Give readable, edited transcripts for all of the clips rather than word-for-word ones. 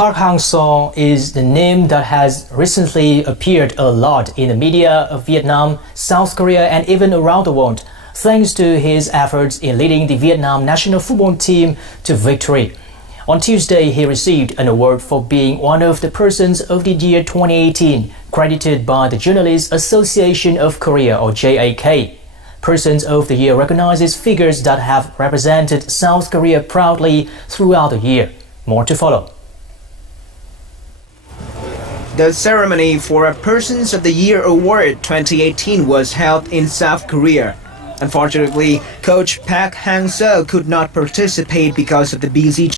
Park Hang-seo is the name that has recently appeared a lot in the media of Vietnam, South Korea, and even around the world, thanks to his efforts in leading the Vietnam national football team to victory. On Tuesday, he received an award for being one of the persons of the year 2018, credited by the Journalists Association of Korea, or JAK. Persons of the Year recognizes figures that have represented South Korea proudly throughout the year. More to follow. The ceremony for a Persons of the Year Award 2018 was held in South Korea. Unfortunately, coach Park Hang-seo could not participate because of the busy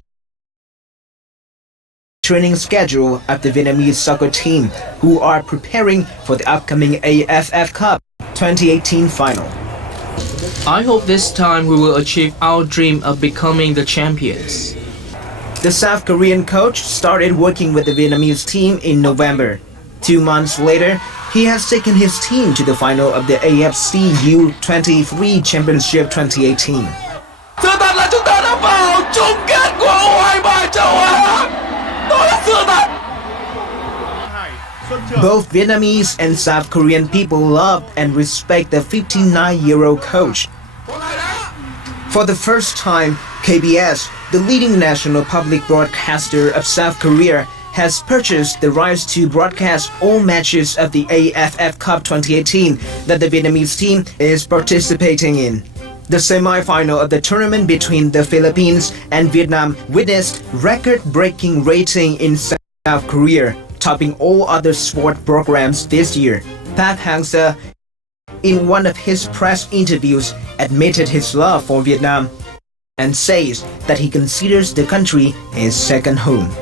training schedule of the Vietnamese soccer team, who are preparing for the upcoming AFF Cup 2018 final. I hope this time we will achieve our dream of becoming the champions. The South Korean coach started working with the Vietnamese team in November. 2 months later, he has taken his team to the final of the AFC U23 Championship 2018. Sự thật là chúng ta đã vào chung kết của U23 châu Á. Đó là sự thật. Both Vietnamese and South Korean people love and respect the 59-year-old coach. For the first time, KBS, the leading national public broadcaster of South Korea, has purchased the rights to broadcast all matches of the AFF Cup 2018 that the Vietnamese team is participating in. The semi-final of the tournament between the Philippines and Vietnam witnessed record-breaking rating in South Korea, topping all other sport programs this year. Park Hang-seo, in one of his press interviews, admitted his love for Vietnam and says that he considers the country his second home.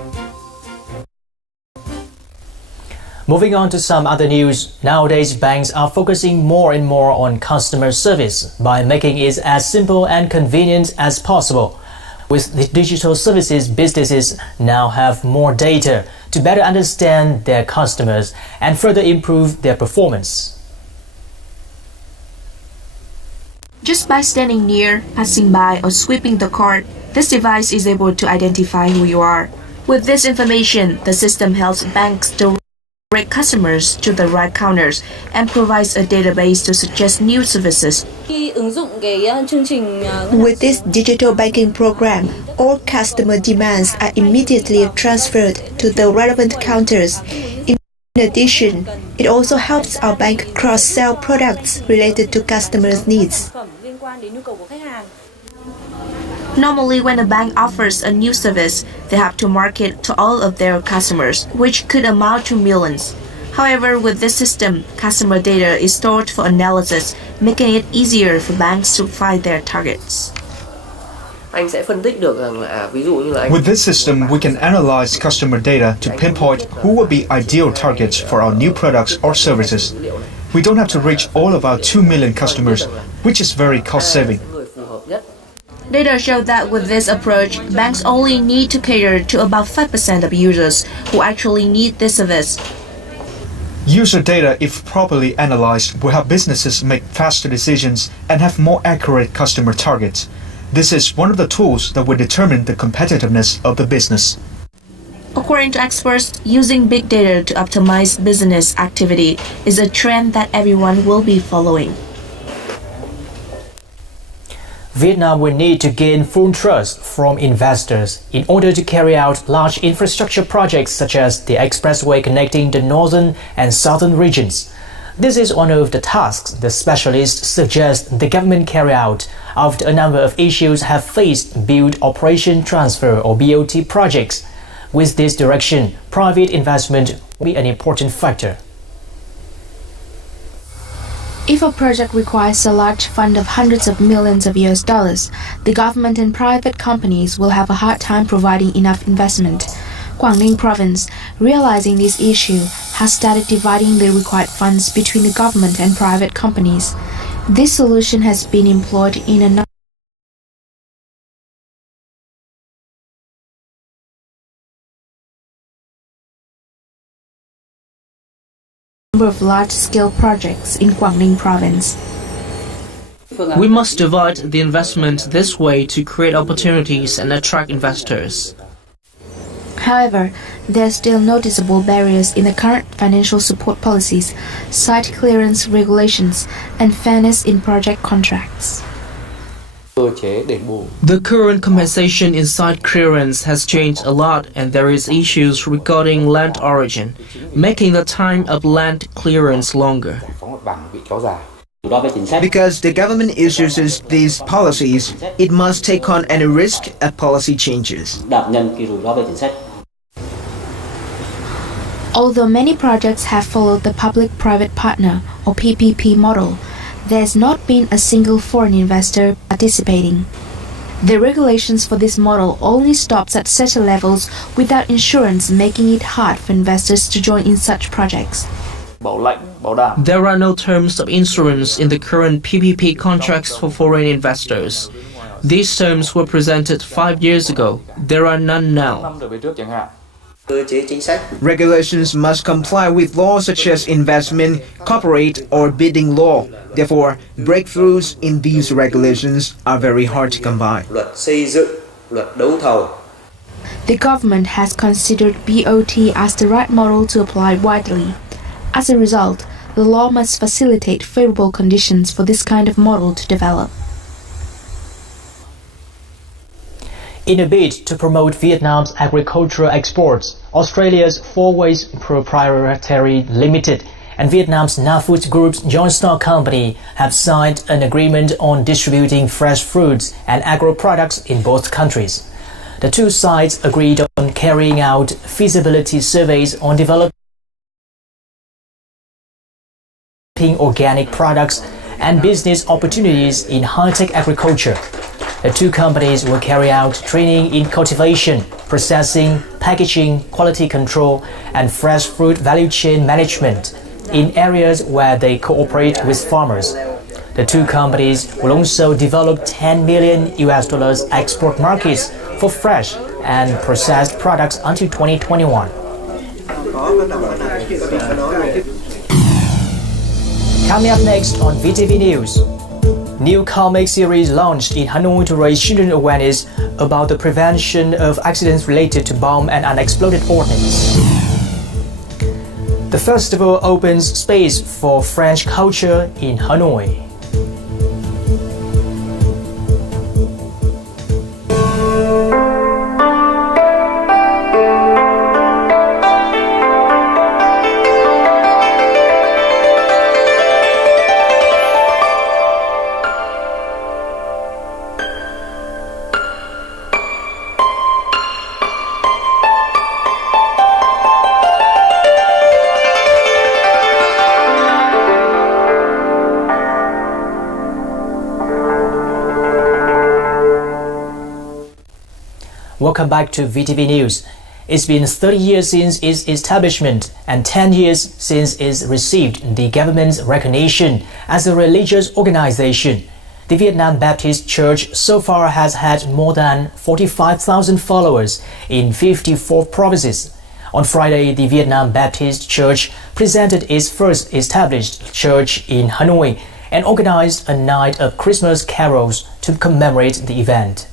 Moving on to some other news, nowadays banks are focusing more and more on customer service by making it as simple and convenient as possible. With the digital services, businesses now have more data to better understand their customers and further improve their performance. Just by standing near, passing by, or sweeping the cart, this device is able to identify who you are. With this information, the system helps banks direct customers to the right counters and provides a database to suggest new services. With this digital banking program, all customer demands are immediately transferred to the relevant counters. In addition, it also helps our bank cross-sell products related to customers' needs. Normally, when a bank offers a new service, they have to market to all of their customers, which could amount to millions. However, with this system, customer data is stored for analysis, making it easier for banks to find their targets. With this system, we can analyze customer data to pinpoint who would be ideal targets for our new products or services. We don't have to reach all of our 2 million customers, which is very cost-saving. Data show that with this approach, banks only need to cater to about 5% of users who actually need this service. User data, if properly analyzed, will help businesses make faster decisions and have more accurate customer targets. This is one of the tools that will determine the competitiveness of the business. According to experts, using big data to optimize business activity is a trend that everyone will be following. Vietnam will need to gain full trust from investors in order to carry out large infrastructure projects such as the expressway connecting the northern and southern regions. This is one of the tasks the specialists suggest the government carry out after a number of issues have faced build operation transfer or BOT projects. With this direction, private investment will be an important factor. If a project requires a large fund of hundreds of millions of US dollars, the government and private companies will have a hard time providing enough investment. Quảng Ninh Province, realizing this issue, has started dividing the required funds between the government and private companies. This solution has been employed in a number of large-scale projects in Quảng Ninh Province. We must divide the investment this way to create opportunities and attract investors. However, there are still noticeable barriers in the current financial support policies, site clearance regulations, and fairness in project contracts. The current compensation in site clearance has changed a lot, and there is issues regarding land origin, making the time of land clearance longer. Because the government issues these policies, it must take on any risk at policy changes. Although many projects have followed the public-private partner or PPP model, there's not been a single foreign investor participating. The regulations for this model only stops at certain levels without insurance, making it hard for investors to join in such projects. There are no terms of insurance in the current PPP contracts for foreign investors. These terms were presented 5 years ago. There are none now. Regulations must comply with laws such as investment, corporate, or bidding law. Therefore, breakthroughs in these regulations are very hard to come by. The government has considered BOT as the right model to apply widely. As a result, the law must facilitate favorable conditions for this kind of model to develop. In a bid to promote Vietnam's agricultural exports, Australia's Fourways Proprietary Limited and Vietnam's Nafoods Group's joint stock company have signed an agreement on distributing fresh fruits and agro-products in both countries. The two sides agreed on carrying out feasibility surveys on developing organic products and business opportunities in high-tech agriculture. The two companies will carry out training in cultivation, processing, packaging, quality control, and fresh fruit value chain management in areas where they cooperate with farmers. The two companies will also develop $10 million export markets for fresh and processed products until 2021. Coming up next on VTV News. New comic series launched in Hanoi to raise children awareness about the prevention of accidents related to bomb and unexploded ordnance. The festival opens space for French culture in Hanoi. Welcome back to VTV News. It's been 30 years since its establishment and 10 years since it's received the government's recognition as a religious organization. The Vietnam Baptist Church so far has had more than 45,000 followers in 54 provinces. On Friday, the Vietnam Baptist Church presented its first established church in Hanoi and organized a night of Christmas carols to commemorate the event.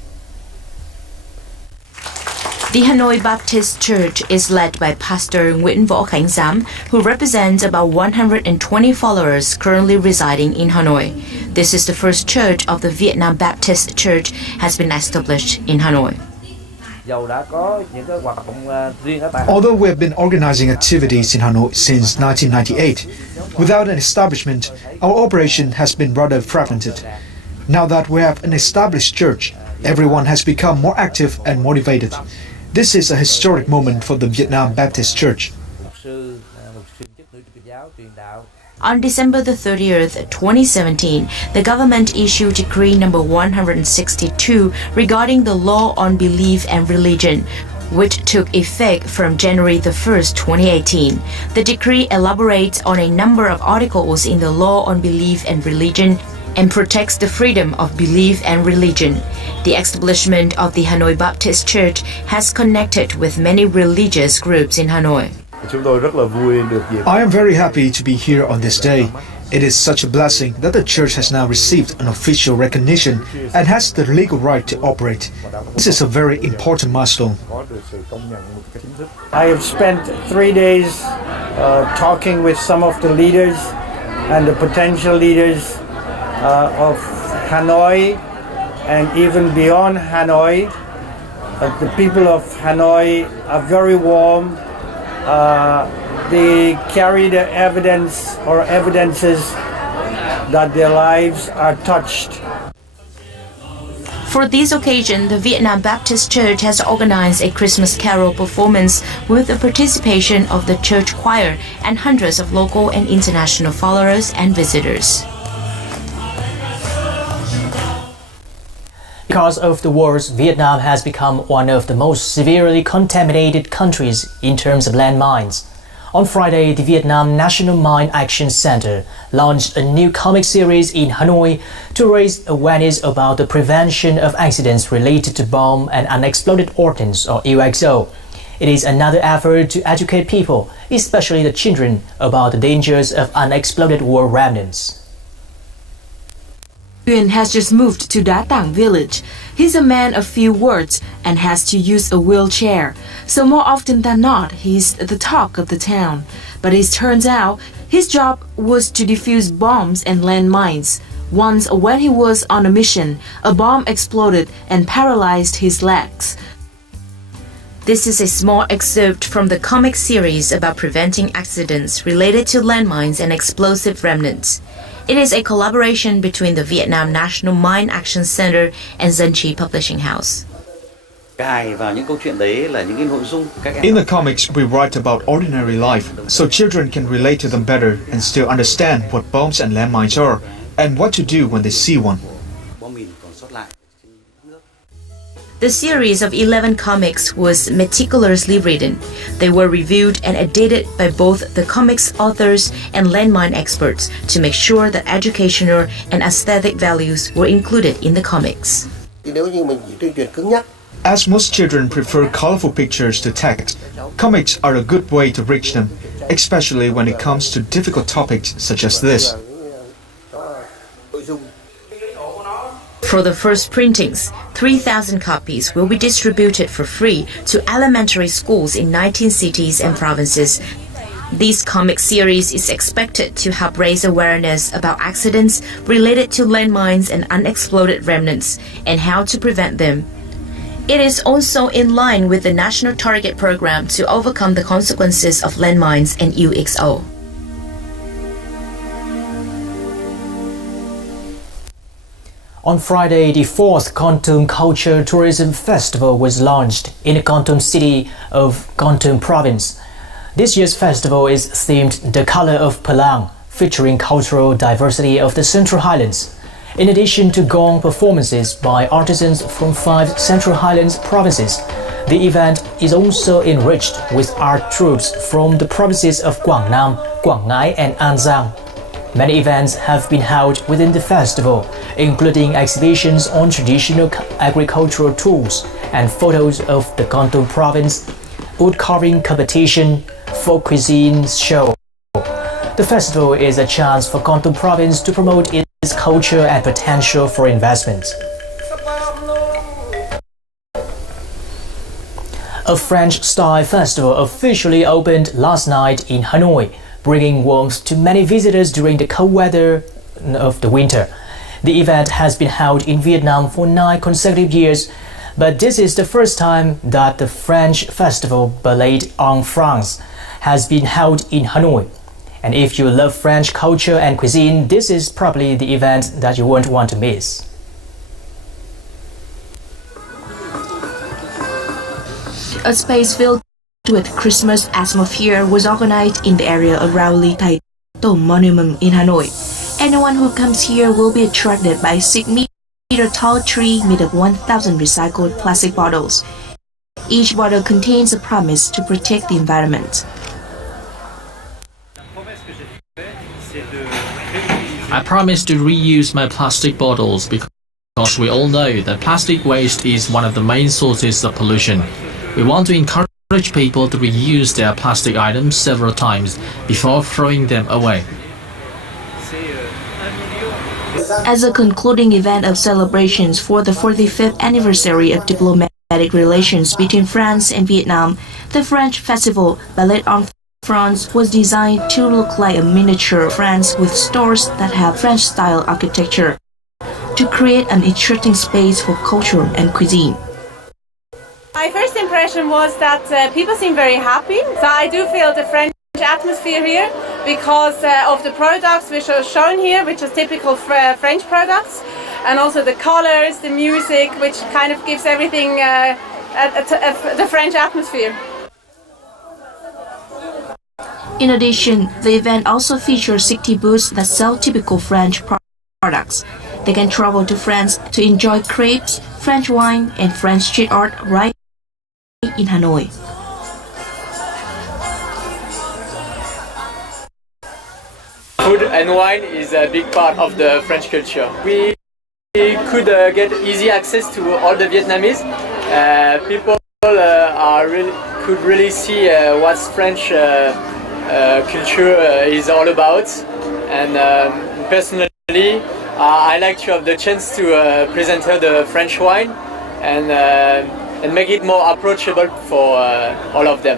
The Hanoi Baptist Church is led by Pastor Nguyễn Võ Khánh Giám, who represents about 120 followers currently residing in Hanoi. This is the first church of the Vietnam Baptist Church has been established in Hanoi. Although we have been organizing activities in Hanoi since 1998, without an establishment, our operation has been rather fragmented. Now that we have an established church, everyone has become more active and motivated. This is a historic moment for the Vietnam Baptist Church. On December the 30th, 2017, the government issued Decree number 162 regarding the law on belief and religion, which took effect from January the 1st, 2018. The decree elaborates on a number of articles in the law on belief and religion and protects the freedom of belief and religion. The establishment of the Hanoi Baptist Church has connected with many religious groups in Hanoi. I am very happy to be here on this day. It is such a blessing that the church has now received an official recognition and has the legal right to operate. This is a very important milestone. I have spent 3 days talking with some of the leaders and the potential leaders of Hanoi and even beyond Hanoi. The people of Hanoi are very warm. They carry the evidence or evidences that their lives are touched. For this occasion, the Vietnam Baptist Church has organized a Christmas carol performance with the participation of the church choir and hundreds of local and international followers and visitors. Because of the wars, Vietnam has become one of the most severely contaminated countries in terms of landmines. On Friday, the Vietnam National Mine Action Center launched a new comic series in Hanoi to raise awareness about the prevention of accidents related to bomb and unexploded ordnance, or UXO. It is another effort to educate people, especially the children, about the dangers of unexploded war remnants. Nguyen has just moved to Da Tang village. He's a man of few words and has to use a wheelchair. So more often than not, he's the talk of the town. But it turns out his job was to defuse bombs and landmines. Once, when he was on a mission, a bomb exploded and paralyzed his legs. This is a small excerpt from the comic series about preventing accidents related to landmines and explosive remnants. It is a collaboration between the Vietnam National Mine Action Center and Dân Trí Publishing House. In the comics, we write about ordinary life, so children can relate to them better and still understand what bombs and landmines are, and what to do when they see one. The series of 11 comics was meticulously written. They were reviewed and edited by both the comics authors and landmine experts to make sure that educational and aesthetic values were included in the comics. As most children prefer colorful pictures to text, comics are a good way to reach them, especially when it comes to difficult topics such as this. For the first printings, 3,000 copies will be distributed for free to elementary schools in 19 cities and provinces. This comic series is expected to help raise awareness about accidents related to landmines and unexploded remnants and how to prevent them. It is also in line with the National Target Program to overcome the consequences of landmines and UXO. On Friday, the 4th Kon Tum Culture Tourism Festival was launched in the Kon Tum city of Kon Tum province. This year's festival is themed The Color of Palang, featuring cultural diversity of the Central Highlands. In addition to gong performances by artisans from 5 Central Highlands provinces, the event is also enriched with art troupes from the provinces of Quảng Nam, Quảng Ngãi and An Giang. Many events have been held within the festival, including exhibitions on traditional agricultural tools and photos of the Kon Tum province, wood carving competition, folk cuisine show. The festival is a chance for Kon Tum province to promote its culture and potential for investment. A French-style festival officially opened last night in Hanoi, bringing warmth to many visitors during the cold weather of the winter. The event has been held in Vietnam for 9 consecutive years, but this is the first time that the French festival Ballet en France has been held in Hanoi. And if you love French culture and cuisine, this is probably the event that you won't want to miss. A space filled with Christmas atmosphere was organized in the area around Lý Thái Tổ Monument in Hanoi. Anyone who comes here will be attracted by a 6-meter tall tree made of 1,000 recycled plastic bottles. Each bottle contains a promise to protect the environment. I promise to reuse my plastic bottles because we all know that plastic waste is one of the main sources of pollution. We want to encourage people to reuse their plastic items several times before throwing them away. As a concluding event of celebrations for the 45th anniversary of diplomatic relations between France and Vietnam, the French festival Ballet en France was designed to look like a miniature France with stores that have French-style architecture, to create an interesting space for culture and cuisine. My first impression was that people seem very happy. So I do feel the French atmosphere here because of the products which are shown here, which are typical French products, and also the colors, the music, which kind of gives everything the French atmosphere. In addition, the event also features 60 booths that sell typical French products. They can travel to France to enjoy crepes, French wine, and French street art right in Hanoi. Food and wine is a big part of the French culture. We could get easy access to all the Vietnamese. People could really see what French culture is all about. And personally, I like to have the chance to present her the French wine and make it more approachable for all of them.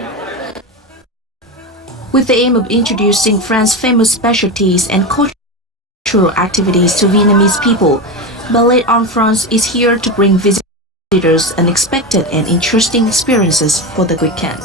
With the aim of introducing France's famous specialties and cultural activities to Vietnamese people, Ballet en France is here to bring visitors unexpected and interesting experiences for the weekend.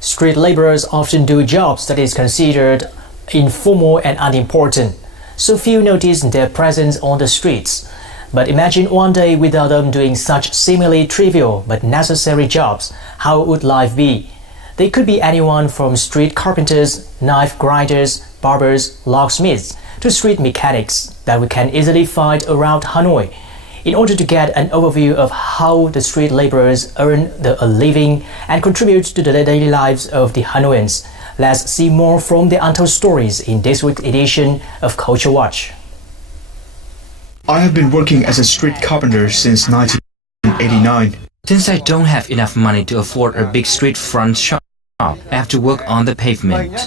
Street laborers often do jobs that is considered informal and unimportant, so few notice their presence on the streets. But imagine one day without them doing such seemingly trivial but necessary jobs. How would life be? They could be anyone from street carpenters, knife grinders, barbers, locksmiths, to street mechanics that we can easily find around Hanoi. In order to get an overview of how the street laborers earn a living and contribute to the daily lives of the Hanoians, let's see more from the untold stories in this week's edition of Culture Watch. I have been working as a street carpenter since 1989. Since I don't have enough money to afford a big street front shop, I have to work on the pavement.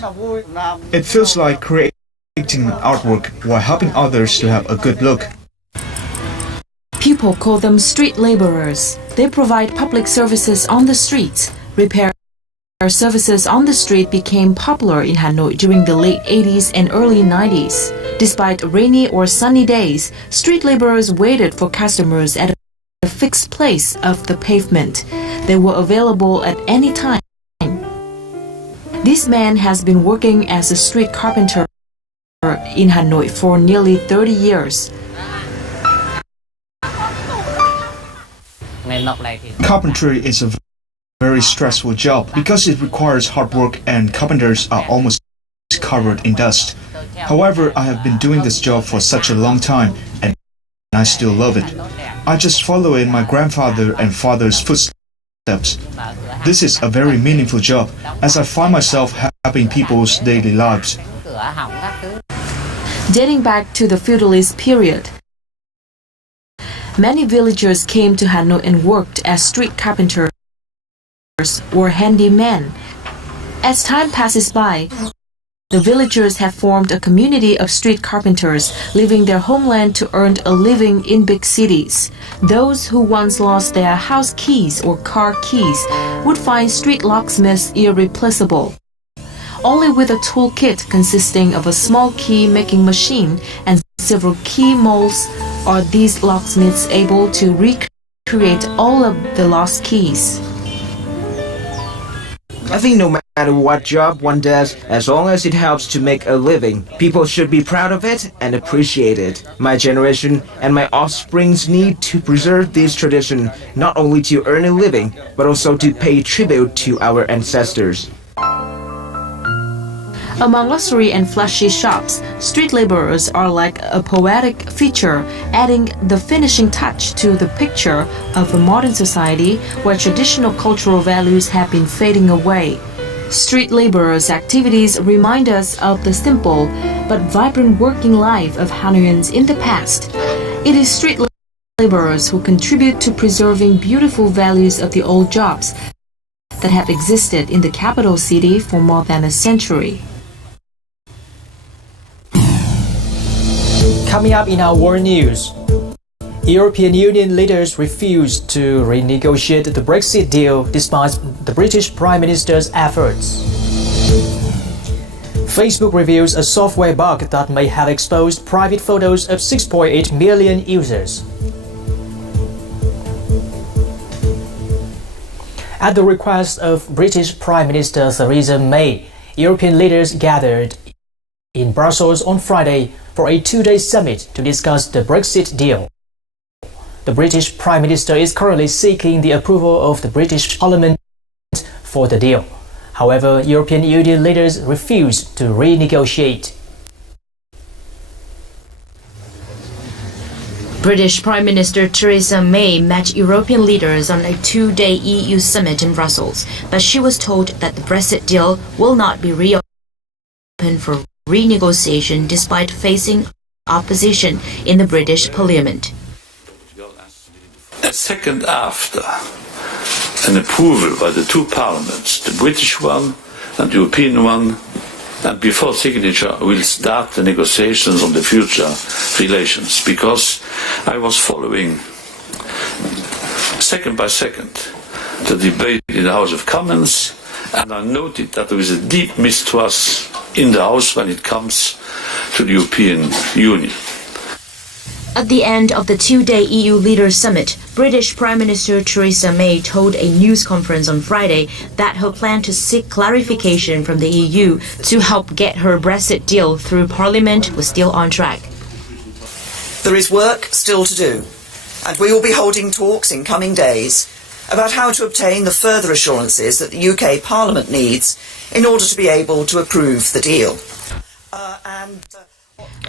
It feels like creating artwork while helping others to have a good look. People call them street laborers. They provide public services on the streets. Repair services on the street became popular in Hanoi during the late 80s and early 90s. Despite rainy or sunny days, street laborers waited for customers at a fixed place of the pavement. They were available at any time. This man has been working as a street carpenter in Hanoi for nearly 30 years. Carpentry is a very stressful job because it requires hard work and carpenters are almost covered in dust. However, I have been doing this job for such a long time and I still love it. I just follow in my grandfather and father's footsteps. This is a very meaningful job as I find myself helping people's daily lives. Dating back to the feudalist period, many villagers came to Hanoi and worked as street carpenters or handymen. As time passes by, the villagers have formed a community of street carpenters, leaving their homeland to earn a living in big cities. Those who once lost their house keys or car keys would find street locksmiths irreplaceable. Only with a toolkit consisting of a small key-making machine and several key molds are these locksmiths able to recreate all of the lost keys. I think no matter what job one does, as long as it helps to make a living, people should be proud of it and appreciate it. My generation and my offsprings need to preserve this tradition, not only to earn a living, but also to pay tribute to our ancestors. Among luxury and flashy shops, street laborers are like a poetic feature, adding the finishing touch to the picture of a modern society where traditional cultural values have been fading away. Street laborers' activities remind us of the simple but vibrant working life of Hanoians in the past. It is street laborers who contribute to preserving beautiful values of the old jobs, that have existed in the capital city for more than a century. Coming up in our world news, European Union leaders refused to renegotiate the Brexit deal despite the British Prime Minister's efforts. Facebook reveals a software bug that may have exposed private photos of 6.8 million users. At the request of British Prime Minister Theresa May, European leaders gathered in Brussels on Friday for a two-day summit to discuss the Brexit deal. The British Prime Minister is currently seeking the approval of the British Parliament for the deal. However, European Union leaders refused to renegotiate. British Prime Minister Theresa May met European leaders on a two-day EU summit in Brussels, but she was told that the Brexit deal will not be reopened for renegotiation despite facing opposition in the British Parliament. A second after an approval by the two parliaments, the British one and the European one, and before signature we'll start the negotiations on the future relations, because I was following second by second the debate in the House of Commons, and I noted that there is a deep mistrust in the House when it comes to the European Union. At the end of the two-day EU leaders summit, British Prime Minister Theresa May told a news conference on Friday that her plan to seek clarification from the EU to help get her Brexit deal through Parliament was still on track. There is work still to do, and we will be holding talks in coming days about how to obtain the further assurances that the UK Parliament needs in order to be able to approve the deal.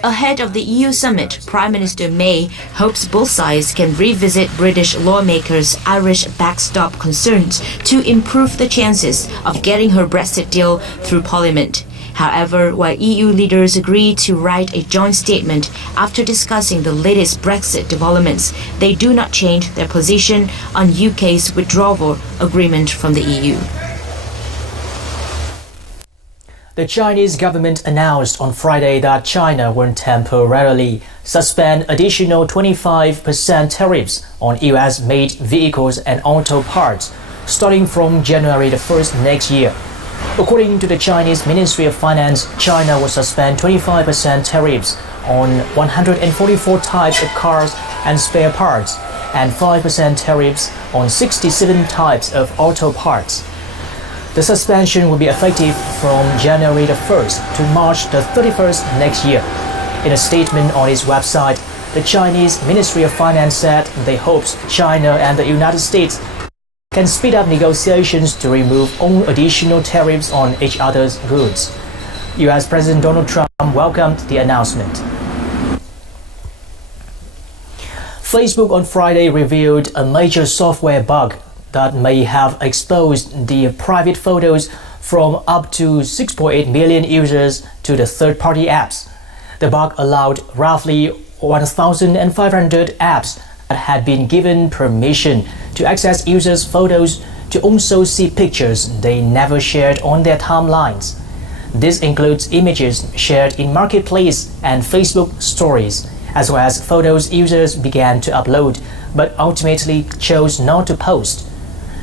Ahead of the EU summit, Prime Minister May hopes both sides can revisit British lawmakers' Irish backstop concerns to improve the chances of getting her Brexit deal through Parliament. However, while EU leaders agreed to write a joint statement after discussing the latest Brexit developments, they do not change their position on UK's withdrawal agreement from the EU. The Chinese government announced on Friday that China will temporarily suspend additional 25% tariffs on US-made vehicles and auto parts, starting from January the 1st next year. According to the Chinese Ministry of Finance, China will suspend 25% tariffs on 144 types of cars and spare parts, and 5% tariffs on 67 types of auto parts. The suspension will be effective from January the 1st to March the 31st next year. In a statement on its website, the Chinese Ministry of Finance said they hoped China and the United States can speed up negotiations to remove all additional tariffs on each other's goods. US President Donald Trump welcomed the announcement. Facebook on Friday revealed a major software bug that may have exposed the private photos from up to 6.8 million users to the third-party apps. The bug allowed roughly 1,500 apps that had been given permission to access users' photos to also see pictures they never shared on their timelines. This includes images shared in Marketplace and Facebook Stories, as well as photos users began to upload but ultimately chose not to post.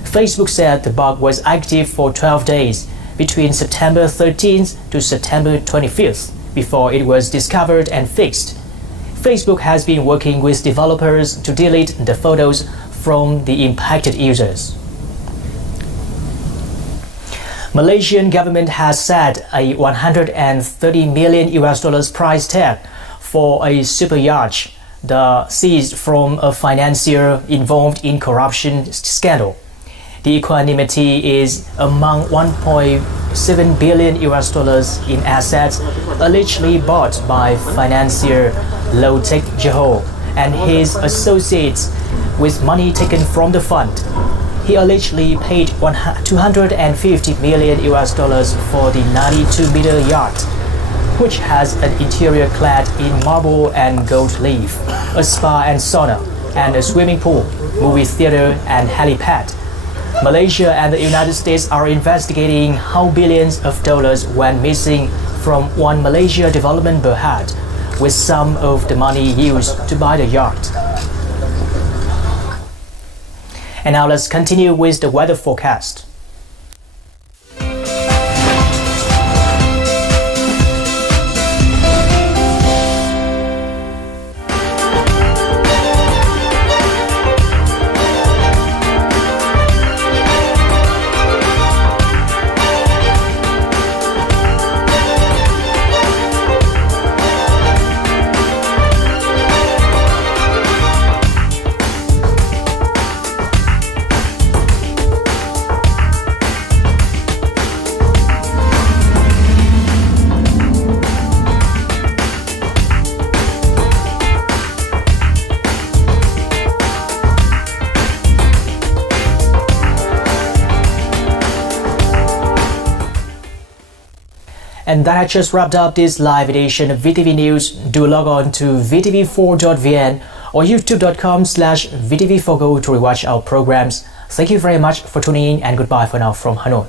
Facebook said the bug was active for 12 days, between September 13th to September 25th, before it was discovered and fixed. Facebook has been working with developers to delete the photos from the impacted users. Malaysian government has set a $130 million price tag for a super yacht seized from a financier involved in corruption scandal. The equanimity is among $1.7 billion in assets allegedly bought by financier Low-Tech Johor and his associates with money taken from the fund. He allegedly paid $250 million for the 92-meter yacht, which has an interior clad in marble and gold leaf, a spa and sauna, and a swimming pool, movie theater and helipad. Malaysia and the United States are investigating how billions of dollars went missing from one Malaysia development berhad, with some of the money used to buy the yacht. And now let's continue with the weather forecast. And that has just wrapped up this live edition of VTV News. Do log on to vtv4.vn or youtube.com/vtv4go to rewatch our programs. Thank you very much for tuning in and goodbye for now from Hanoi.